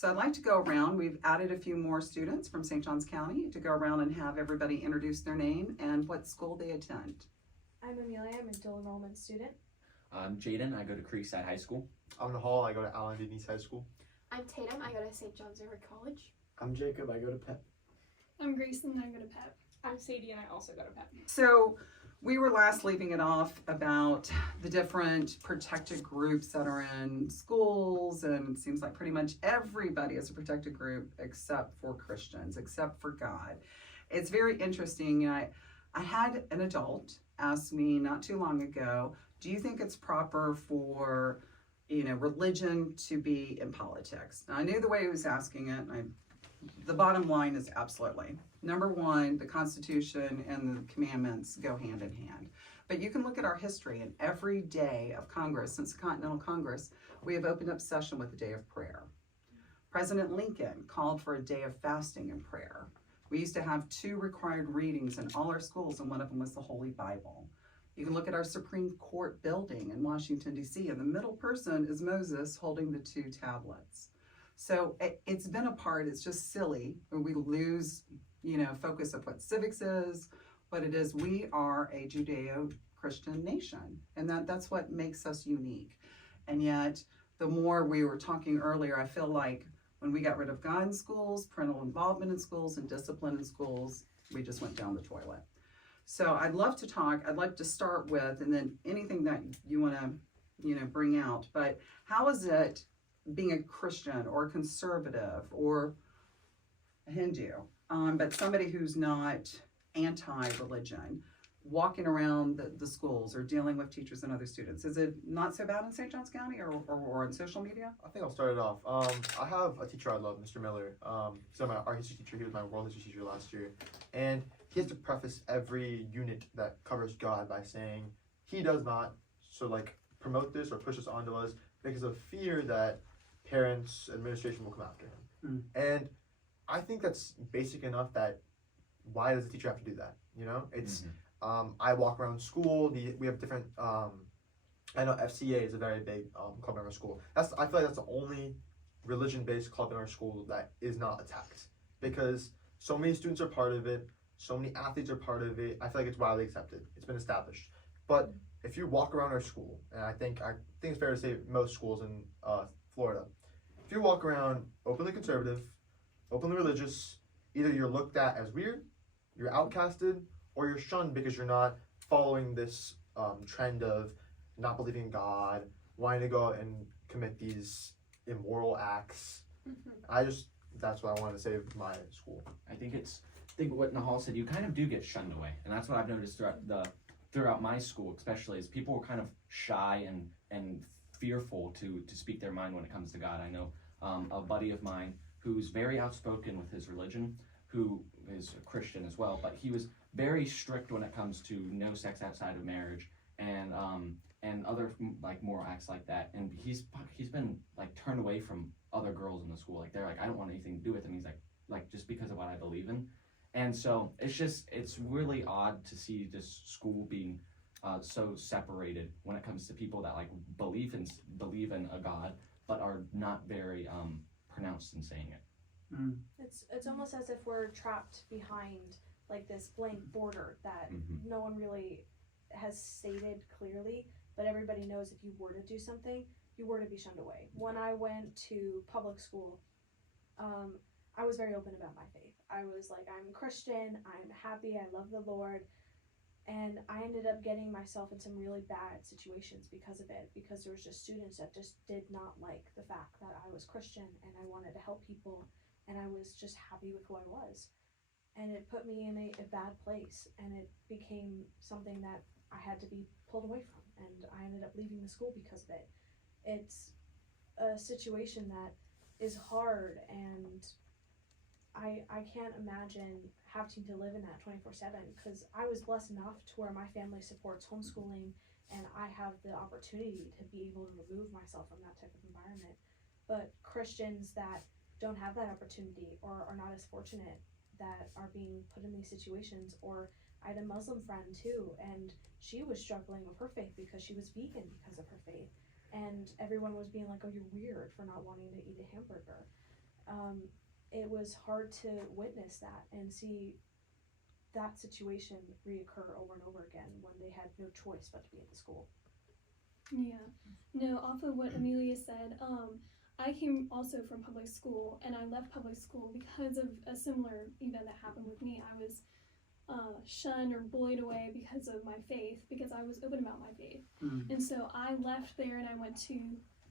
So I'd like to go around. We've added a few more students from St. Johns County to go around and have everybody introduce their name and what school they attend. I'm Amelia. I'm a dual enrollment student. I'm Jaden. I go to Creekside High School. I'm Nahal. I go to Allen Denise High School. I'm Tatum. I go to St. John's Eric College. I'm Jacob. I go to PEP. I'm Grayson. I go to PEP. I'm Sadie, and I also go to PEP. So we were last leaving it off about the different protected groups that are in schools, and it seems like pretty much everybody is a protected group except for Christians, except for God. It's very interesting. I had an adult ask me not too long ago, do you think it's proper for, religion to be in politics? Now, I knew the way he was asking it, and the bottom line is absolutely. Number one, the Constitution and the commandments go hand in hand. But you can look at our history, and every day of Congress, since the Continental Congress, we have opened up session with a day of prayer. President Lincoln called for a day of fasting and prayer. We used to have 2 required readings in all our schools, and one of them was the Holy Bible. You can look at our Supreme Court building in Washington, D.C., and the middle person is Moses holding the 2 tablets. So it's been a part, it's just silly when we lose, focus of what civics is, what it is. We are a Judeo-Christian nation, and that's what makes us unique. And yet, the more we were talking earlier, I feel like when we got rid of God in schools, parental involvement in schools, and discipline in schools, we just went down the toilet. So I'd love to talk, I'd like to start with, and then anything that you want to, bring out, but how is it being a Christian or a conservative or a Hindu, but somebody who's not anti-religion, walking around the schools or dealing with teachers and other students? Is it not so bad in St. Johns County or on social media? I think I'll start it off. I have a teacher I love, Mr. Miller. He's my art history teacher. He was my world history teacher last year. And he has to preface every unit that covers God by saying he does not, promote this or push this onto us because of fear that parents, administration will come after him. And I think that's basic enough that why does the teacher have to do that? It's I walk around school. We have different. I know FCA is a very big club in our school. I feel like that's the only religion-based club in our school that is not attacked because so many students are part of it. So many athletes are part of it. I feel like it's widely accepted. It's been established. But if you walk around our school, and I think it's fair to say most schools in Florida, if you walk around openly conservative, openly religious, either you're looked at as weird, you're outcasted, or you're shunned because you're not following this trend of not believing in God, wanting to go out and commit these immoral acts. That's what I wanted to say with my school. I think what Nahal said, you kind of do get shunned away, and that's what I've noticed throughout my school, especially, is people are kind of shy and fearful to speak their mind when it comes to God. I know a buddy of mine who's very outspoken with his religion, who is a Christian as well, but he was very strict when it comes to no sex outside of marriage and other moral acts like that. And he's been turned away from other girls in the school. They're I don't want anything to do with him. He's like just because of what I believe in. And so it's really odd to see this school being so separated when it comes to people that believe in a God but are not very pronounced in saying it. It's almost as if we're trapped behind this blank border that no one really has stated clearly, but everybody knows if you were to do something, you were to be shunned away. When I went to public school, I was very open about my faith. I was I'm Christian, I'm happy, I love the Lord, and I ended up getting myself in some really bad situations because of it, because there was just students that just did not like the fact that I was Christian and I wanted to help people, and I was just happy with who I was. And it put me in a bad place, and it became something that I had to be pulled away from, and I ended up leaving the school because of it. It's a situation that is hard, and I can't imagine having to live in that 24/7, because I was blessed enough to where my family supports homeschooling and I have the opportunity to be able to remove myself from that type of environment. But Christians that don't have that opportunity or are not as fortunate, that are being put in these situations, or I had a Muslim friend too, and she was struggling with her faith because she was vegan because of her faith, and everyone was being like, oh, you're weird for not wanting to eat a hamburger. it was hard to witness that and see that situation reoccur over and over again when they had no choice but to be at the school. Yeah. No, off of what Amelia said, I came also from public school, and I left public school because of a similar event that happened with me. I was shunned or bullied away because of my faith, because I was open about my faith. And so I left there and I went to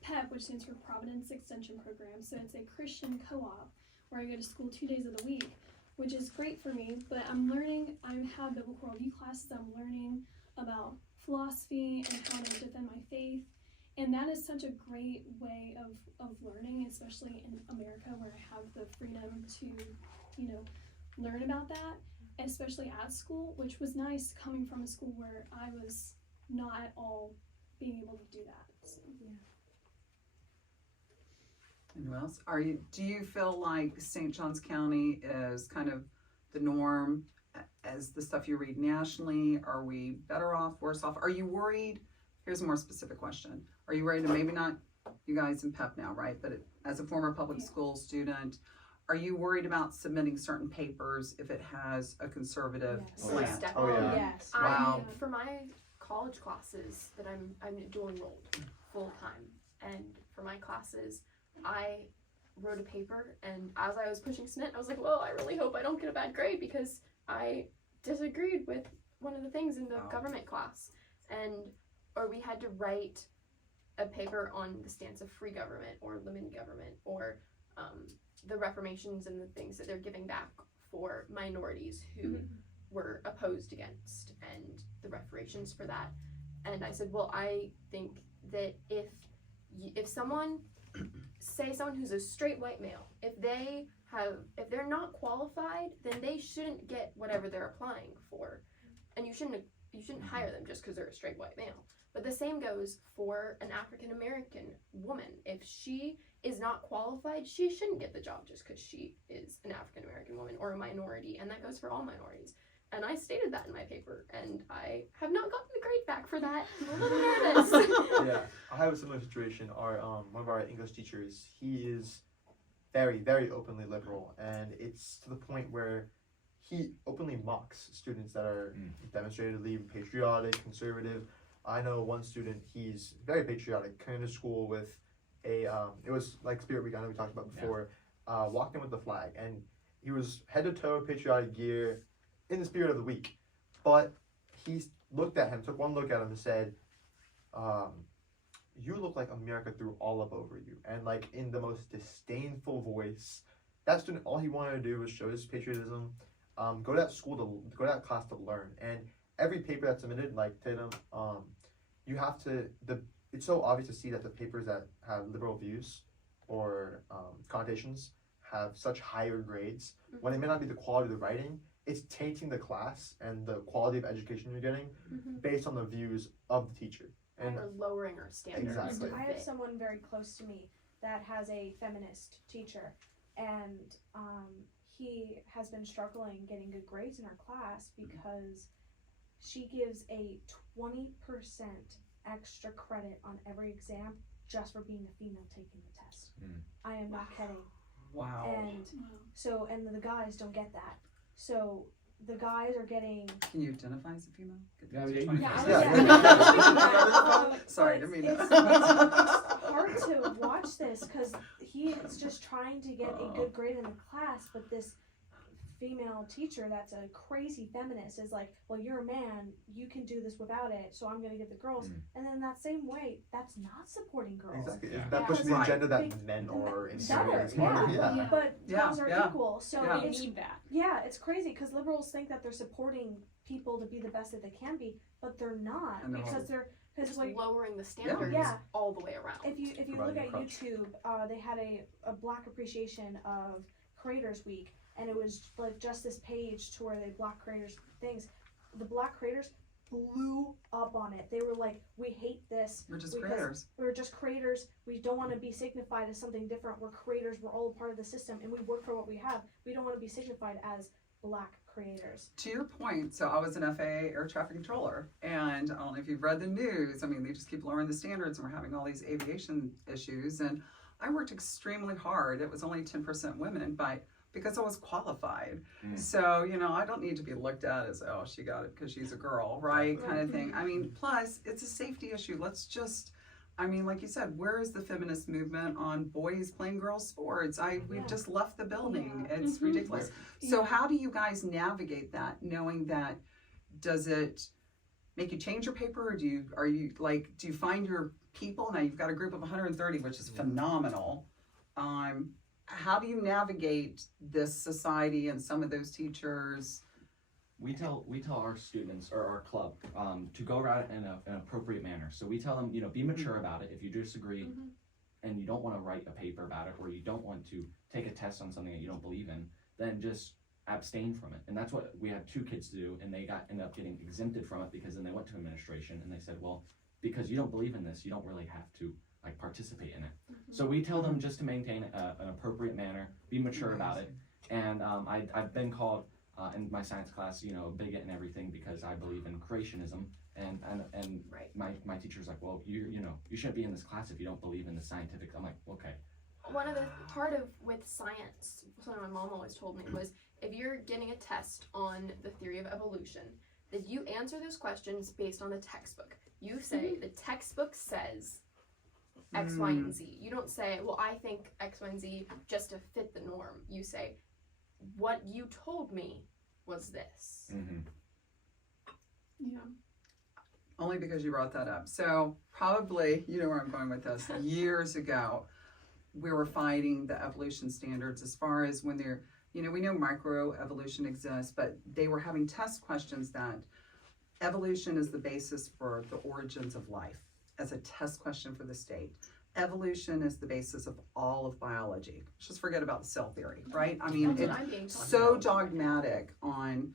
PEP, which stands for Providence Extension Program. So it's a Christian co-op where I go to school 2 days of the week, which is great for me, but I'm learning, I have biblical worldview classes, I'm learning about philosophy and how to defend my faith, and that is such a great way of learning, especially in America where I have the freedom to, learn about that, especially at school, which was nice coming from a school where I was not at all being able to do that. So. Yeah. Anyone else? Do you feel like St. Johns County is kind of the norm as the stuff you read nationally? Are we better off, worse off? Are you worried? Here's a more specific question. Are you worried, and maybe not you guys in PEP now, right? But as a former public school student, are you worried about submitting certain papers if it has a conservative Yes. slant? Oh, yeah. Yes. Wow. For my college classes that I'm dual enrolled full time, and for my classes, I wrote a paper, and as I was pushing submit, I was like, well, I really hope I don't get a bad grade because I disagreed with one of the things in the Wow. government class, or we had to write a paper on the stance of free government or limited government, or the reformations and the things that they're giving back for minorities who were opposed against, and the reparations for that. And I said, well, I think that if someone, say someone who's a straight white male, if they're not qualified, then they shouldn't get whatever they're applying for, and you shouldn't hire them just because they're a straight white male. But the same goes for an African American woman. If she is not qualified, she shouldn't get the job just because she is an African American woman or a minority, and that goes for all minorities. And I stated that in my paper, and I have not gotten the grade back for that. I'm a little nervous. Yeah, I have a similar situation. Our one of our English teachers, he is very, very openly liberal, and it's to the point where he openly mocks students that are demonstratedly patriotic, conservative. I know one student, he's very patriotic, came to school with it was like Spirit Week, I know we talked about before, walked in with the flag, and he was head to toe patriotic gear in the spirit of the week. But he looked at him, took one look at him and said, you look like America threw olive over you. And like in the most disdainful voice, that student, all he wanted to do was show his patriotism, go to that class to learn. And every paper that's submitted, like Tatum, you have to, it's so obvious to see that the papers that have liberal views or connotations have such higher grades, when it may not be the quality of the writing, it's tainting the class and the quality of education you're getting based on the views of the teacher. And or lowering our standards. Exactly. I have someone very close to me that has a feminist teacher, and he has been struggling getting good grades in our class because she gives a 20% extra credit on every exam just for being a female taking the test. I am not kidding. Wow. And so, and the guys don't get that. So the guys are getting. Can you identify as a female? Yeah, we- Sorry, I didn't mean that. It's hard to watch this because he is just trying to get a good grade in the class, but this female teacher that's a crazy feminist is like, well, you're a man, you can do this without it, so I'm going to give the girls. And then that same way, that's not supporting girls. exactly, Yeah. that pushes the Right. agenda that men are Better, inferior. yeah. But girls are Yeah. equal, so Yeah. We it's need that. it's crazy because liberals think that they're supporting people to be the best that they can be, but they're not, And they're because It's like lowering the standards Yeah. all the way around. if you look Providing at a crutch. YouTube, they had a Black appreciation of Creators Week, and it was like just this page to where they Black creators things. The Black creators blew up on it. They were like, we hate this. We're just because creators. We're just creators. We don't want to be signified as something different. We're creators. We're all a part of the system, and we work for what we have. We don't want to be signified as Black creators. To your point, so I was an FAA air traffic controller, and I don't know if you've read the news. I mean, they just keep lowering the standards, and we're having all these aviation issues. And I worked extremely hard. It was only 10% women, but because I was qualified. So, you know, I don't need to be looked at as, oh, she got it because she's a girl, right? Kind of thing. I mean, plus, it's a safety issue. Let's just, I mean, like you said, where is the feminist movement on boys playing girls' sports? We've just left the building. It's ridiculous. So how do you guys navigate that, knowing that, does it make you change your paper, or do you find your people? Now you've got a group of 130, which is phenomenal. How do you navigate this society and some of those teachers? We tell our students or our club to go about it in an appropriate manner. So we tell them, you know, be mature about it. If you disagree and you don't want to write a paper about it, or you don't want to take a test on something that you don't believe in, then just abstain from it. And that's what we had 2 kids do, and they ended up getting exempted from it, because then they went to administration and they said, well, because you don't believe in this, you don't really have to participate in it. So we tell them just to maintain an appropriate manner, be mature about it. And I've been called in my science class, you know, a bigot and everything, because I believe in creationism. And my teacher's like, well, you shouldn't be in this class if you don't believe in the scientific. I'm like, okay. One of the part of with science, something my mom always told me was, if you're getting a test on the theory of evolution, that you answer those questions based on the textbook. You say the textbook says X, Y, and Z. You don't say, well, I think X, Y, and Z just to fit the norm. You say, what you told me was this. Yeah. Only because you brought that up. So probably, you know where I'm going with this. Years ago, we were fighting the evolution standards as far as when they're, you know, we know microevolution exists, but they were having test questions that evolution is the basis for the origins of life as a test question for the state. Evolution is the basis of all of biology. Just forget about cell theory, right? I mean, it's so dogmatic on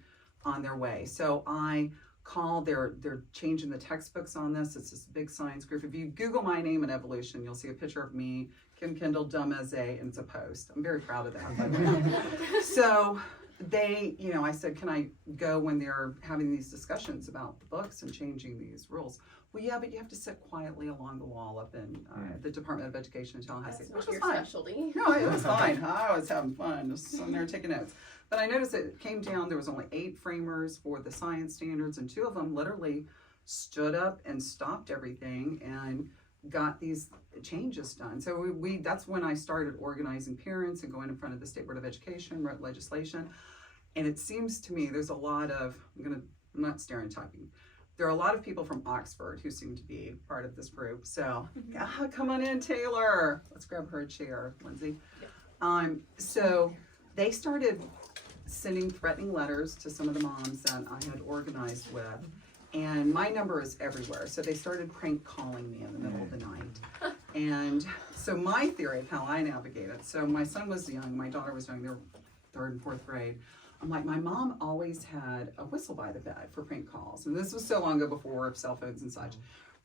their way. So I called, they're changing the textbooks on this. It's this big science group. If you Google my name and evolution, you'll see a picture of me, Kendall, dumb as a, and it's a post. I'm very proud of that, by the way. So they, you know, I said, can I go when they're having these discussions about the books and changing these rules? Well, yeah, but you have to sit quietly along the wall up in the Department of Education in Tallahassee. That's Which not was your fine. specialty. No, it was fine. I was having fun, just sitting there taking notes. But I noticed it came down, there was only 8 framers for the science standards, and 2 of them literally stood up and stopped everything and got these changes done. So that's when I started organizing parents and going in front of the State Board of Education, wrote legislation. And it seems to me there's a lot of, I'm not stereotyping, there are a lot of people from Oxford who seem to be part of this group. So, come on in, Taylor. Let's grab her a chair, Lindsay. So they started sending threatening letters to some of the moms that I had organized with. And my number is everywhere. So they started prank calling me in the middle of the night. And so my theory of how I navigated, so my son was young, my daughter was young, they were 3rd and 4th grade. I'm like, my mom always had a whistle by the bed for prank calls. And this was so long ago before cell phones and such,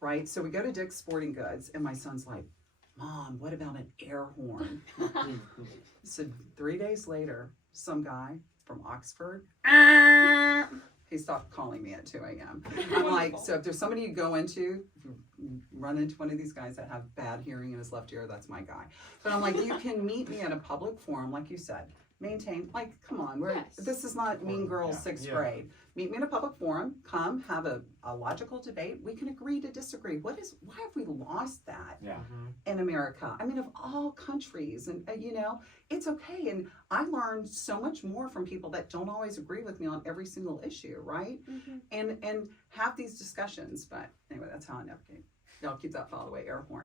right? So we go to Dick's Sporting Goods, and my son's like, Mom, what about an air horn? So 3 days later, some guy from Oxford, he stopped calling me at 2 a.m. I'm like, so if there's somebody you go into, if you run into one of these guys that have bad hearing in his left ear, that's my guy. But I'm like, you can meet me at a public forum, like you said. Maintain, like, come on, this is not Mean Girls 6th grade. Meet me in a public forum, come have a logical debate. We can agree to disagree. Why have we lost that in America? I mean, of all countries, and you know, it's okay. And I learned so much more from people that don't always agree with me on every single issue, right? And have these discussions. But anyway, that's how I navigate. Y'all keep that file away, air horn.